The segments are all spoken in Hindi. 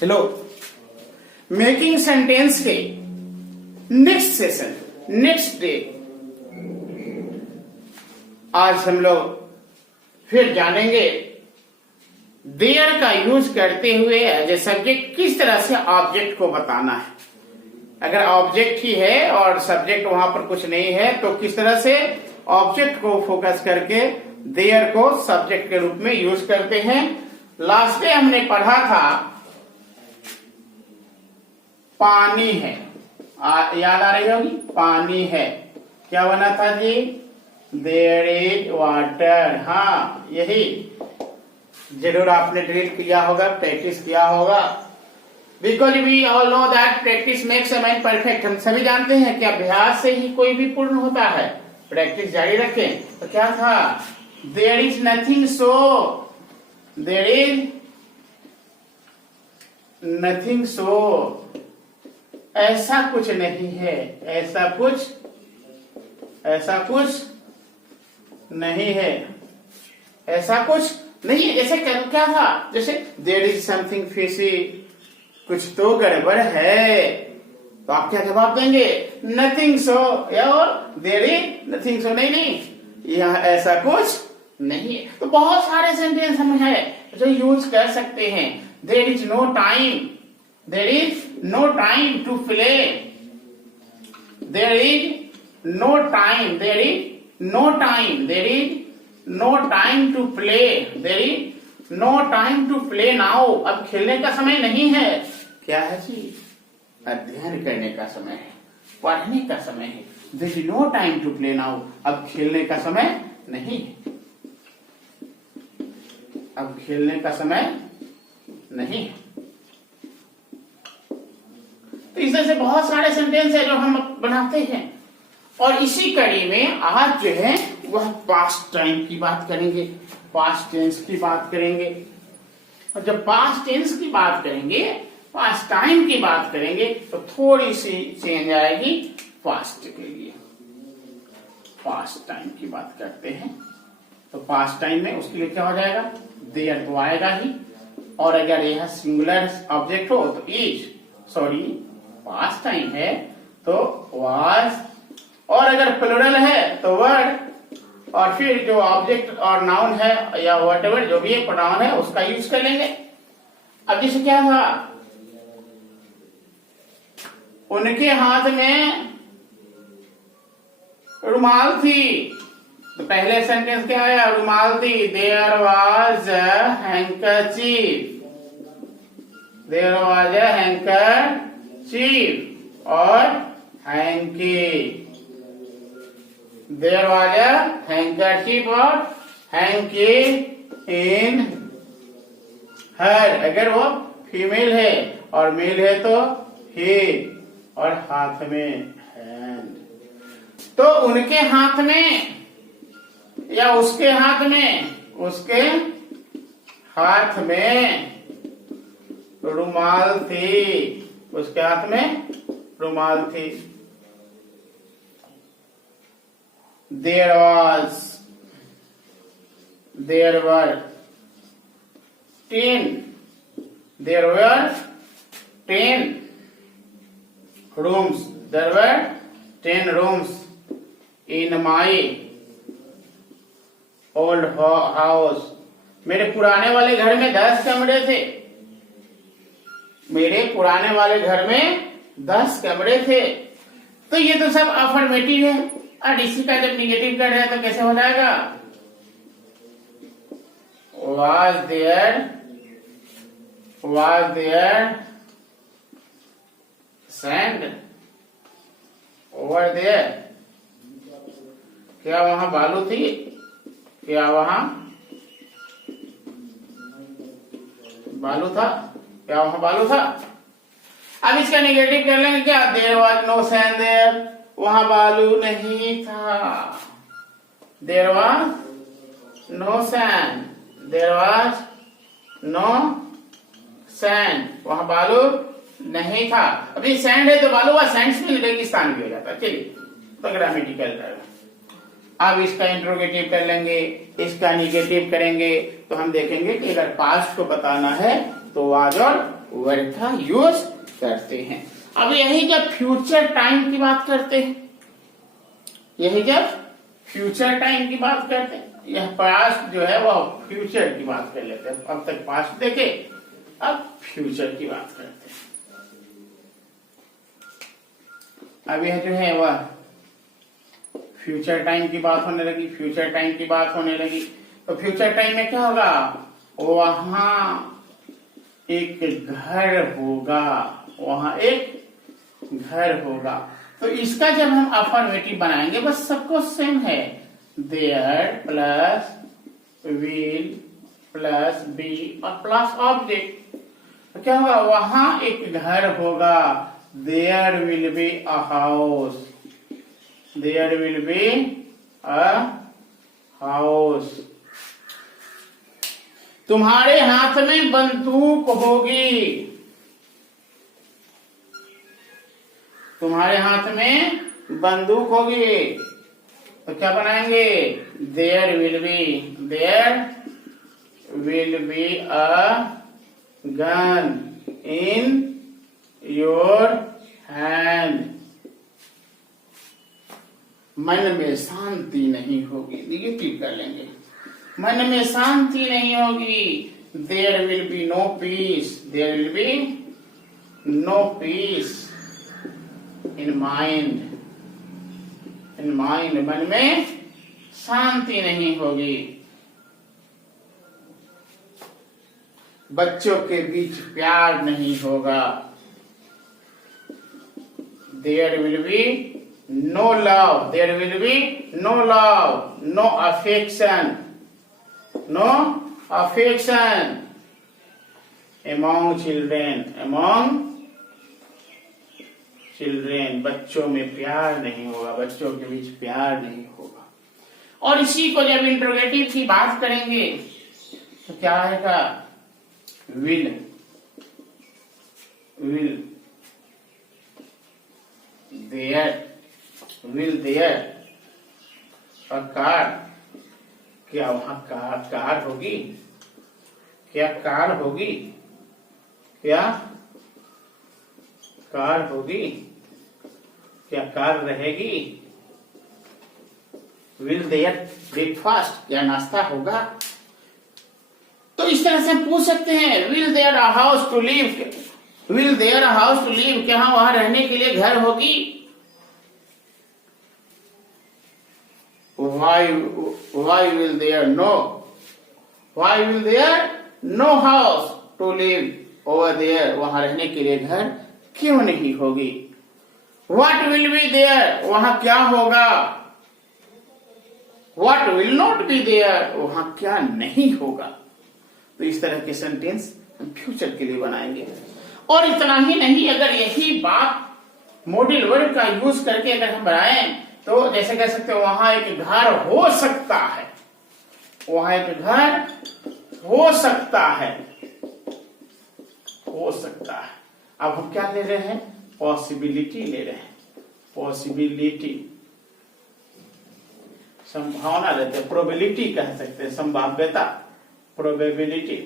हेलो, मेकिंग सेंटेंस के नेक्स्ट सेशन, नेक्स्ट डे आज हम लोग फिर जानेंगे देयर का यूज करते हुए एज ए सब्जेक्ट किस तरह से ऑब्जेक्ट को बताना है। अगर ऑब्जेक्ट ही है और सब्जेक्ट वहां पर कुछ नहीं है तो किस तरह से ऑब्जेक्ट को फोकस करके देयर को सब्जेक्ट के रूप में यूज करते हैं। लास्ट डे हमने पढ़ा था पानी है, याद आ रही होगी, पानी है, क्या बना था जी, देयर इज वाटर। हाँ, यही जरूर आपने ड्रिल किया होगा, प्रैक्टिस किया होगा। Because we all know that practice makes a man perfect. हम सभी जानते हैं कि अभ्यास से ही कोई भी पूर्ण होता है। प्रैक्टिस जारी रखें। तो क्या था, there is nothing so, there is nothing so, ऐसा कुछ नहीं है, ऐसा कुछ नहीं है, ऐसा कुछ नहीं है। जैसे क्या था, जैसे देयर इज समथिंग फिशी, कुछ तो गड़बड़ है, तो आप क्या जवाब देंगे, नथिंग सो, या देयर इज नथिंग सो, नहीं, यह ऐसा कुछ नहीं है। तो बहुत सारे सेंटेंस हम है जो यूज कर सकते हैं। There is no time, there is no time to play, there is no time, there is no time, there is no time to play, there is no time to play now। अब खेलने का समय नहीं है, क्या है जी, अध्ययन करने का समय है, पढ़ने का समय है। there is no time to play now, अब खेलने का समय नहीं है, अब खेलने का समय नहीं है। तो इस तरह से बहुत सारे सेंटेंस है जो हम बनाते हैं। और इसी कड़ी में आज जो है वह पास्ट टाइम की बात करेंगे, पास्ट टेंस की बात करेंगे। और जब पास्ट टेंस की बात करेंगे, पास्ट टाइम की बात करेंगे, तो थोड़ी सी चेंज आएगी पास्ट के लिए। पास्ट टाइम की बात करते हैं तो पास्ट टाइम में उसके लिए क्या हो जाएगा, देयर तो आएगा ही, और अगर यह सिंगुलर ऑब्जेक्ट हो तो इज, सॉरी पास्ट टाइम है तो वाज, और अगर प्लुरल है तो वर्ड, और फिर जो ऑब्जेक्ट और नाउन है या व्हाटएवर जो भी एक प्रोनाउन है उसका यूज कर लेंगे। अब जैसे क्या था, उनके हाथ में रुमाल थी, तो पहले सेंटेंस क्या है, रुमाल थी, there was a handkerchief, there was a handkerchief और hanky, there was a handkerchief और हैंकी इन हर। अगर वो फीमेल है और मेल है तो ही, और हाथ में हैंड। तो उनके हाथ में या उसके हाथ में, उसके हाथ में रुमाल थी, उसके हाथ में रुमाल थी। There were 10 rooms, there were 10 rooms in my old house। मेरे पुराने वाले घर में 10 कमरे थे, मेरे पुराने वाले घर में 10 कमरे थे। तो ये तो सब अफर्मेटिव है, और इसी का जब निगेटिव कर रहे हैं तो कैसे हो जाएगा, was there sand over there, क्या वहां बालू थी, क्या वहां बालू था, क्या वहां बालू था। अब इसका निगेटिव कर लेंगे क्या, there was no sand there, वहां बालू नहीं था, there was no sand, there was no sand, वहां बालू नहीं था। अभी सैंड है तो बालू हुआ, सैंड में रेगिस्तान भी हो जाता है। चलिए, तो ग्रामेटिकल। अब इसका इंट्रोगेटिव कर लेंगे, इसका निगेटिव करेंगे, तो हम देखेंगे कि अगर पास्ट को बताना है तो वाज और वर्ड का यूज करते हैं। अब यही जब फ्यूचर टाइम की बात करते हैं, यही जब फ्यूचर टाइम की बात करते हैं, यह पास्ट जो है वह फ्यूचर की बात कर लेते हैं। अब तक पास्ट देखे, अब फ्यूचर की बात करते हैं। अब यह जो है वह फ्यूचर टाइम की बात होने लगी, फ्यूचर टाइम की बात होने लगी। तो फ्यूचर टाइम में क्या होगा, वहां एक घर होगा, वहां एक घर होगा। तो इसका जब हम अफर्मेटिव बनाएंगे, बस सबको सेम है, there plus will plus be और प्लस ऑब्जेक्ट। तो क्या होगा, वहां एक घर होगा, there will be a house, there will be a house. तुम्हारे हाथ में बंदूक होगी, तुम्हारे हाथ में बंदूक होगी। तो क्या बनाएंगे, there will be a gun in your hand. मन में शांति नहीं होगी, निगेटिव कर लेंगे, मन में शांति नहीं होगी। There will be no peace, there will be no peace in mind, in mind, मन में शांति नहीं होगी। बच्चों के बीच प्यार नहीं होगा, there will be no love, there will be no love, no affection, no affection among children, among children, बच्चों में प्यार नहीं होगा, बच्चों के बीच प्यार नहीं होगा। और इसी को जब इंट्रोगेटिव की बात करेंगे तो क्या आएगा, विल, विल देयर और कार। क्या वहां कार होगी, क्या कार होगी, क्या कार होगी, क्या कार रहेगी। विल देयर ब्रेकफास्ट, क्या नाश्ता होगा। तो इस तरह से पूछ सकते हैं, will there a house to live, will there a house to live, क्या वहां रहने के लिए घर होगी। why will there no house to live over there, वहां रहने के लिए घर क्यों नहीं होगी। What will be there, वहां क्या होगा। What will not be there, वहां क्या नहीं होगा। तो इस तरह के सेंटेंस हम फ्यूचर के लिए बनाएंगे। और इतना ही नहीं, अगर यही बात मॉडल वर्ड का यूज करके अगर हम बनाएं तो जैसे कह सकते हो, वहां एक घर हो सकता है, वहां एक घर हो सकता है, हो सकता है। अब हम क्या ले रहे हैं, पॉसिबिलिटी ले रहे हैं, पॉसिबिलिटी, संभावना लेते हैं, प्रोबेबिलिटी कह सकते हैं, संभाव्यता, प्रोबेबिलिटी,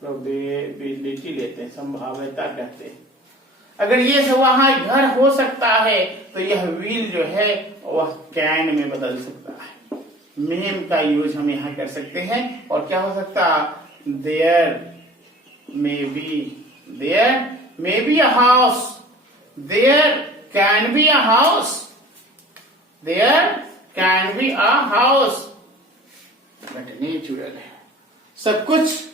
प्रोबेबिलिटी लेते हैं, संभाव्यता कहते हैं। अगर ये सब वहां घर हो सकता है तो यह विल जो है वह कैन में बदल सकता है। मेम का यूज हम यहां कर सकते हैं। और क्या हो सकता, there may be a house, there can be a house, there can be a house. But natural है, सब कुछ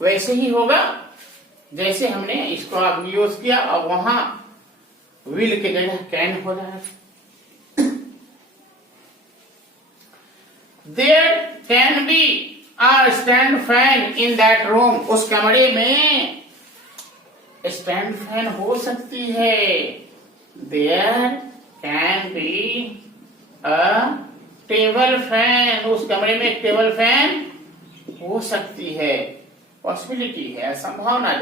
वैसे ही होगा जैसे हमने इसको अब यूज किया। और वहां विल की जगह कैन हो रहा है। There can be a stand fan in that room, उस कमरे में स्टैंड फैन हो सकती है। There can be a table fan, उस कमरे में एक टेबल फैन हो सकती है। पॉसिबिलिटी है, संभावना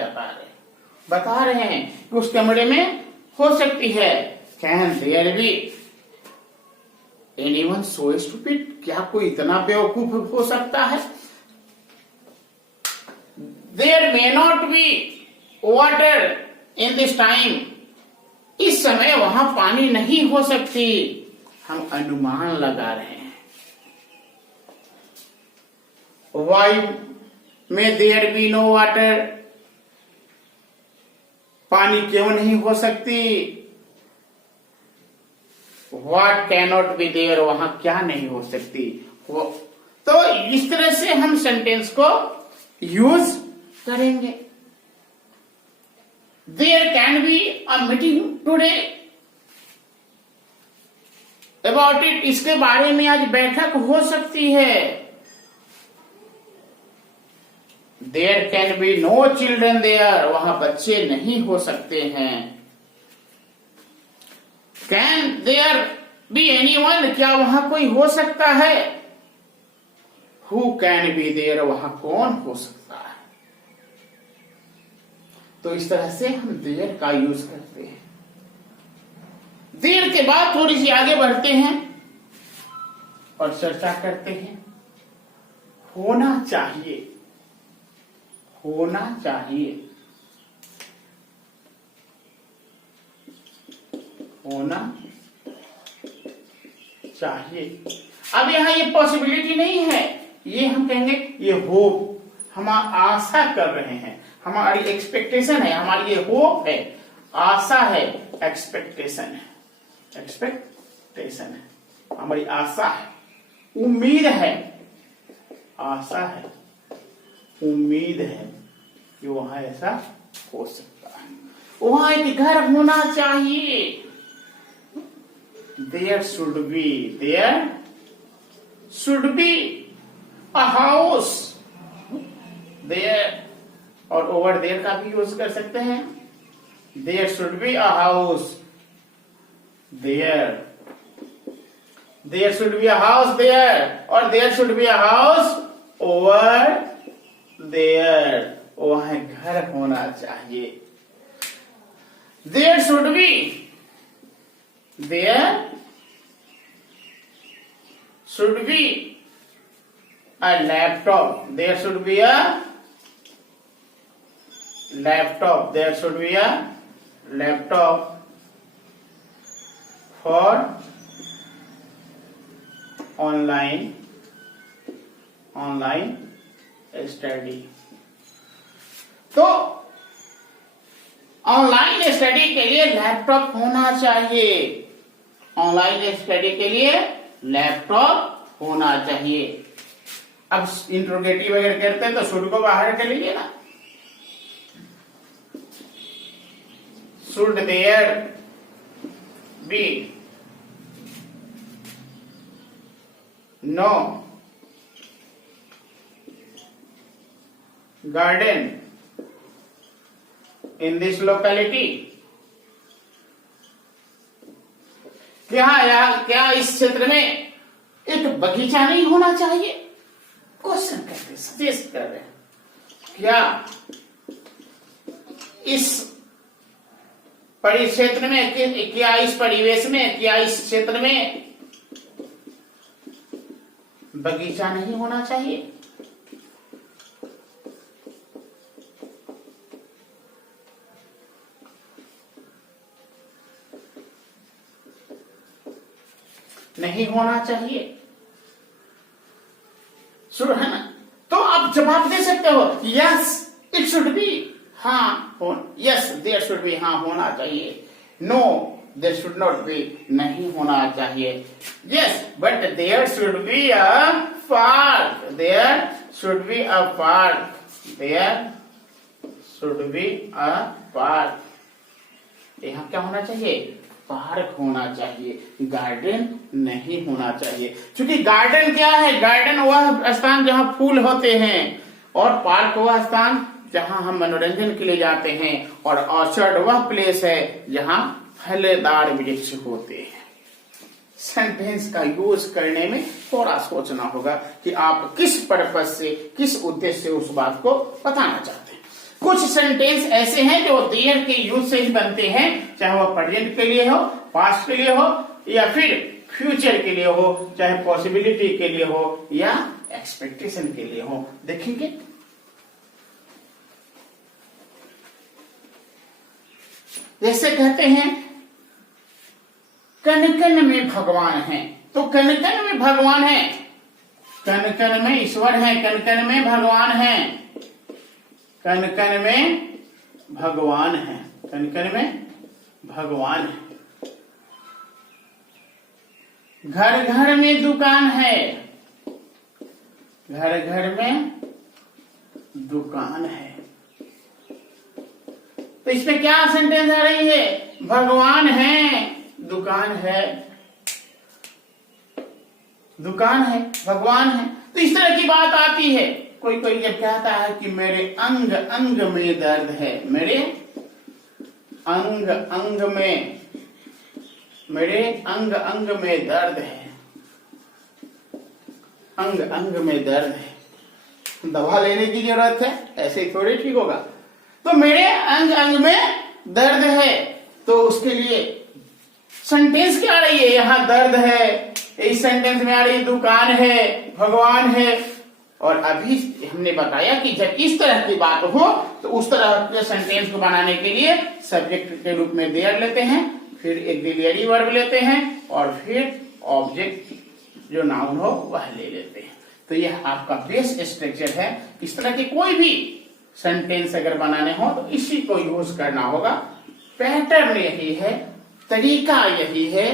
बता रहे हैं कि उस कमरे में हो सकती है। Can there be anyone so stupid, क्या कोई इतना बेवकूफ हो सकता है। There may not be water in this time, इस समय वहां पानी नहीं हो सकती। हम अनुमान लगा रहे हैं। वाई में देयर बी नो वाटर, पानी क्यों नहीं हो सकती। व्हाट कैनॉट बी देयर, वहां क्या नहीं हो सकती। तो इस तरह से हम सेंटेंस को यूज करेंगे। There can be a meeting today about it, इसके बारे में आज बैठक हो सकती है। There can be no children there, वहां बच्चे नहीं हो सकते हैं। कैन देयर बी एनीवन, क्या वहां कोई हो सकता है। हु कैन बी देयर, वहां कौन हो सकता है। तो इस तरह से हम देयर का यूज करते हैं। देयर के बाद थोड़ी सी आगे बढ़ते हैं और चर्चा करते हैं। होना चाहिए, होना चाहिए, होना चाहिए। अब यहां ये पॉसिबिलिटी नहीं है, ये हम कहेंगे ये होप, हम आशा कर रहे हैं, हमारी एक्सपेक्टेशन है, हमारी ये होप है, आशा है, एक्सपेक्टेशन है, एक्सपेक्टेशन है, हमारी आशा है, उम्मीद है, आशा है, उम्मीद है कि वहां ऐसा हो सकता है। वहां एक घर होना चाहिए। There should be, there should be a house, there, और ओवर देयर का भी यूज कर सकते हैं। There should be a house there, there should be a house there, और there should be a house over there, वहां घर होना चाहिए। There should be, there should be a laptop, there should be a laptop, there should be a laptop for online study. तो ऑनलाइन स्टडी के लिए लैपटॉप होना चाहिए, ऑनलाइन स्टडी के लिए लैपटॉप होना चाहिए। अब इंट्रोगेटिव अगर करते हैं तो शुड को बाहर कर लीजिए ना। Should there be no garden in this locality, क्या इस क्षेत्र में एक बगीचा नहीं होना चाहिए। क्वेश्चन करते, सजेस्ट कर रहे हैं, क्या इस परिक्षेत्र में, क्या इस परिवेश में, क्या इस क्षेत्र में बगीचा नहीं होना चाहिए। नहीं होना चाहिए, शुरू है ना। तो आप जवाब दे सकते हो, यस इट शुड बी, हाँ, यस देयर शुड बी, हाँ होना चाहिए। No there should not be, नहीं होना चाहिए। Yes but there should be a park, there should be a park, there should be a park. यहां क्या होना चाहिए, पार्क होना चाहिए, गार्डन नहीं होना चाहिए। क्योंकि गार्डन क्या है, गार्डन वह स्थान जहां फूल होते हैं, और पार्क वह स्थान जहां हम मनोरंजन के लिए जाते हैं, और ऑर्चर्ड वह प्लेस है जहां फलदार वृक्ष होते हैं। सेंटेंस का यूज करने में थोड़ा सोचना होगा कि आप किस पर्पज से, किस उद्देश्य से उस बात को बताना चाहते हैं। कुछ सेंटेंस ऐसे हैं जो देयर के यूज से ही बनते हैं, चाहे वह प्रेजेंट के लिए हो, पास्ट के लिए हो, या फिर फ्यूचर के लिए हो, चाहे पॉसिबिलिटी के लिए हो या एक्सपेक्टेशन के लिए हो। देखेंगे जैसे कहते हैं कण कण में भगवान है, तो कण कण में भगवान है, कण कण में ईश्वर है, कण कण में भगवान है, कण कण में भगवान है, कण कण में भगवान है। घर घर में दुकान है, घर घर में दुकान है। तो इसमें क्या सेंटेंस आ रही है? भगवान है, दुकान है, दुकान है, भगवान है। तो इस तरह की बात आती है। कोई कोई जब कहता है कि मेरे अंग अंग में दर्द है, मेरे अंग अंग में, मेरे अंग अंग में दर्द है, अंग अंग में दर्द है, दवा लेने की जरूरत है, ऐसे ही थोड़ी ठीक होगा। तो मेरे अंग अंग में दर्द है, तो उसके लिए सेंटेंस क्या आ रही है? यहां दर्द है, इस सेंटेंस में आ रही है दुकान है, भगवान है। और अभी हमने बताया कि जब इस तरह की बात हो तो उस तरह के सेंटेंस को बनाने के लिए सब्जेक्ट के रूप में देयर लेते हैं, फिर एक्सिलरी वर्ब लेते हैं और फिर ऑब्जेक्ट जो नाउन हो वह ले लेते हैं। तो यह आपका बेस स्ट्रक्चर है। इस तरह के कोई भी सेंटेंस अगर बनाने हो तो इसी को यूज करना होगा। पैटर्न यही है, तरीका यही है।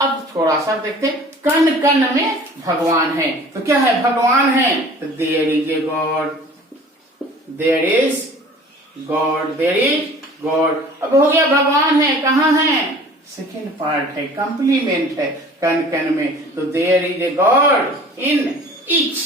अब थोड़ा सा देखते हैं, कण कण में भगवान है, तो क्या है? भगवान है, तो there is a God, there is God, there is God. अब हो गया भगवान है, कहाँ है? सेकेंड पार्ट है, कंप्लीमेंट है कण कण में। तो there is a God in each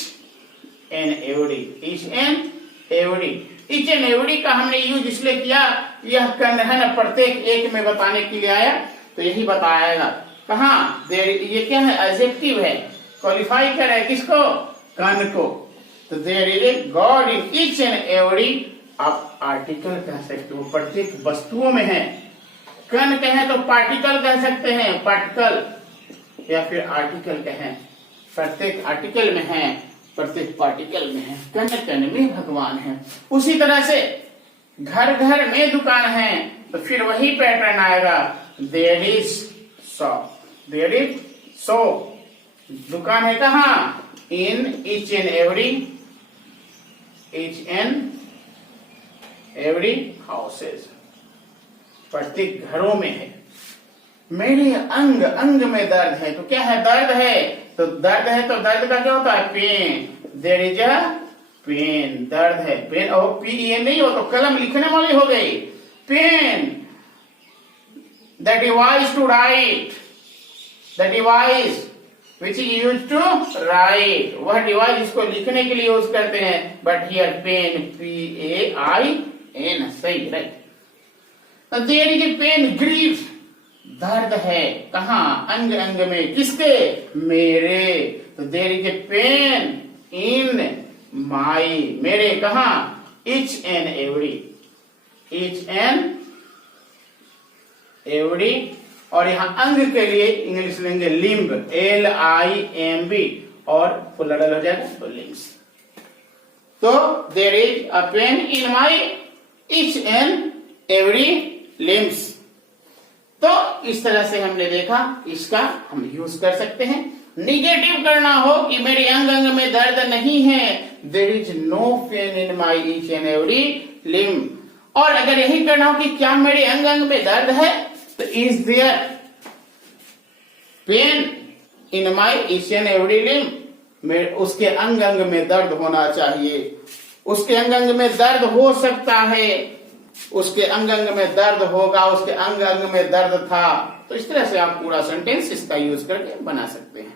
and every, each and every. Each and every का हमने यूज इसलिए किया, यह कण है ना, प्रत्येक एक में बताने के लिए आया, तो यही बताएगा। कहाँ? ये क्या है? एडजेक्टिव है, क्वालिफाई कर है किसको? कण को। तो there is a God in each and every. आप आर्टिकल कह सकते हो, प्रत्येक वस्तुओं में है। कण कहें तो पार्टिकल कह सकते हैं, पार्टिकल, या फिर आर्टिकल कहें, प्रत्येक आर्टिकल में है, प्रत्येक पार्टिकल में है। कण कण में भगवान है। उसी तरह से घर घर में दुकान है, तो फिर वही पैटर्न आएगा, there is shop, there is shop. दुकान है कहाँ? In each and every, each and every houses, प्रत्येक घरों में है। मेरे अंग अंग में दर्द है, तो क्या है? दर्द है, तो दर्द है, तो दर्द का क्या होता है? Pain, there is a pain, दर्द है, पेन। और पी नहीं हो तो कलम लिखने वाली हो गई, pen. The device to write, the device which is use to write, वह डिवाइस इसको लिखने के लिए यूज करते हैं। बट हियर पेन, PAIN, सही, right. There is a pain, grief, दर्द है, कहाँ? अंग अंग में, किसके? मेरे। तो there is a pain in my, मेरे, कहाँ? Each and every, each and every. और यहां अंग के लिए इंग्लिश लेंगे लिम्ब, LIMB, और प्लुरल हो जाएगा तो लिम्स। तो there is a pain in my each and every limbs. तो इस तरह से हमने देखा, इसका हम यूज कर सकते हैं। निगेटिव करना हो कि मेरे अंग अंग में दर्द नहीं है, there is no pain in my each and every limb. और अगर यही करना हो कि क्या मेरे अंग अंग में दर्द है, तो is there pain in my each and every limb, उसके अंग अंग में दर्द होना चाहिए। उसके अंग अंग में दर्द हो सकता है, उसके अंग अंग में दर्द होगा, उसके अंग अंग में दर्द था। तो इस तरह से आप पूरा सेंटेंस इसका यूज करके बना सकते हैं।